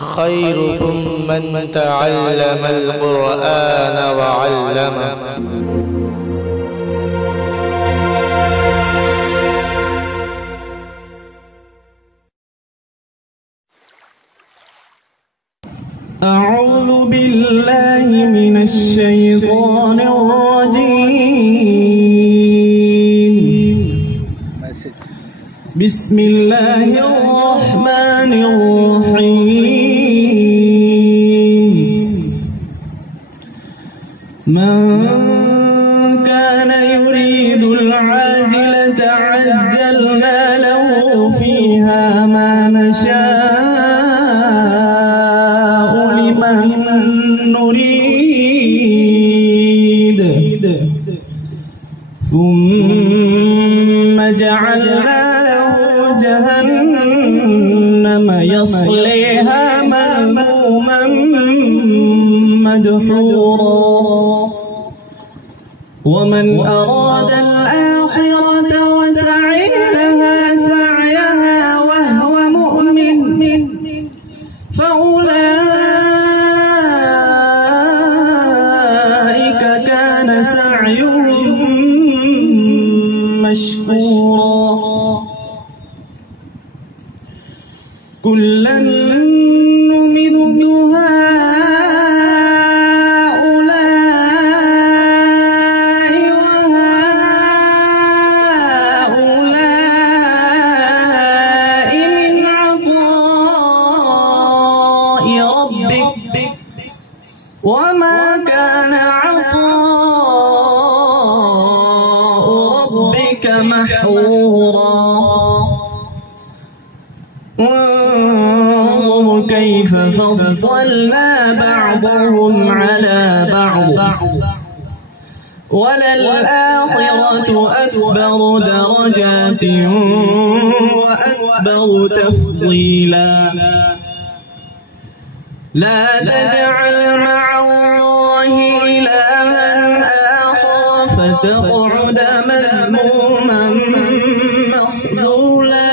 خيركم من تعلم القرآن وعلمه. أعوذ بالله من الشيطان الرجيم. بسم الله الرحمن الرحيم. من كان يريد العاجلة عجلنا له فيها ما نشاء لمن نريد ثم جعلنا له جهنم يصليها مذموما مدحورا. ومن أراد الآخرة وسعي لها سعيها وهو مؤمن فأولئك كان سعيهم مشكورا. كلا نمد هؤلاء وهؤلاء من عطاء ربك وما كان عطاء ربك محظورا. وانظر كيف فضلنا بعضهم على بعض وللآخرة أكبر درجات وأكبر تفضيلا. لا تجعل مع الله إلها آخر فتقعد مذموما مخذولا.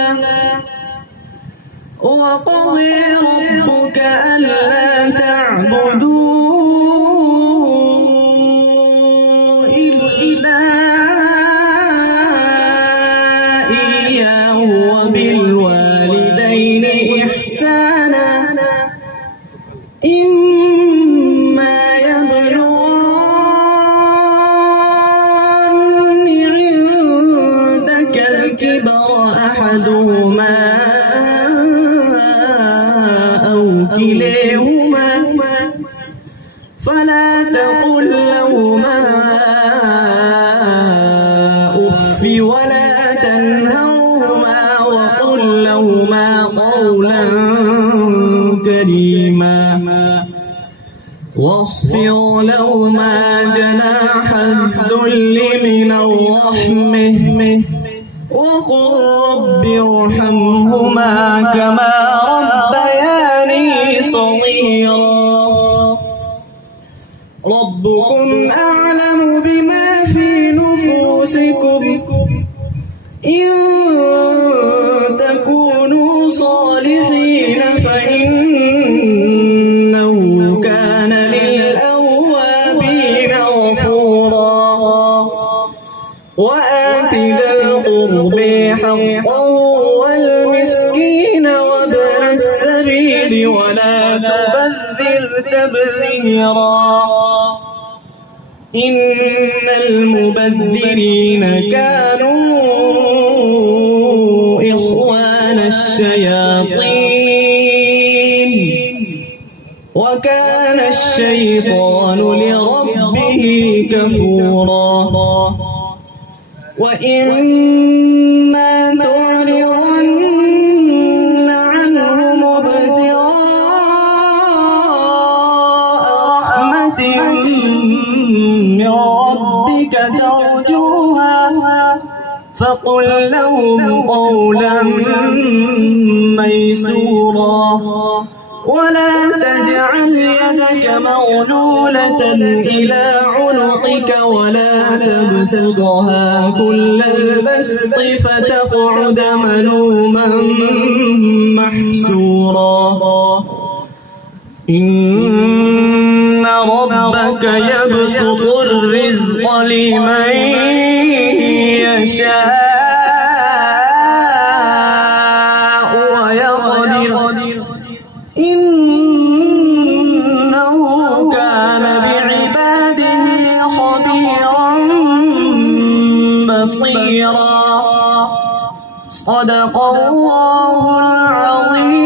وقضى ربك ألا تعبدوا إلا إياه وبالوالدين إحسانا. إما يبلغن عندك الكبر أحدهما أو كليهما فلا تقل لهما أف ولا تنهرهما وقل لهما قولا كريما. واخفض لهما جناح الذل من الرحمة وقل رب ارحمهما كما ربياني صغيرا. ربكم أعلم بما في نفوسكم إن تكونوا صالحين فإنه كان للأوابين غفورا. وآت ذا القرب حقه والمسكين وابن السبيل ولا تبذر تبذيرا. إن المبذرين كانوا إخوان الشياطين وكان الشيطان لربه كفورا. وإما تعرضن عنهم ابتغاء رحمة من ربك ترجوها فقل لهم قولا ميسورا. ولا تجعل يدك مغلولة إلى عنقك ولا تبسطها كل البسط فتقعد ملوما محسورا. إن ربك يبسط الرزق لمن يشاء ويقدر إنه كان بعباده خبيرا بصيرا. صدق الله العظيم.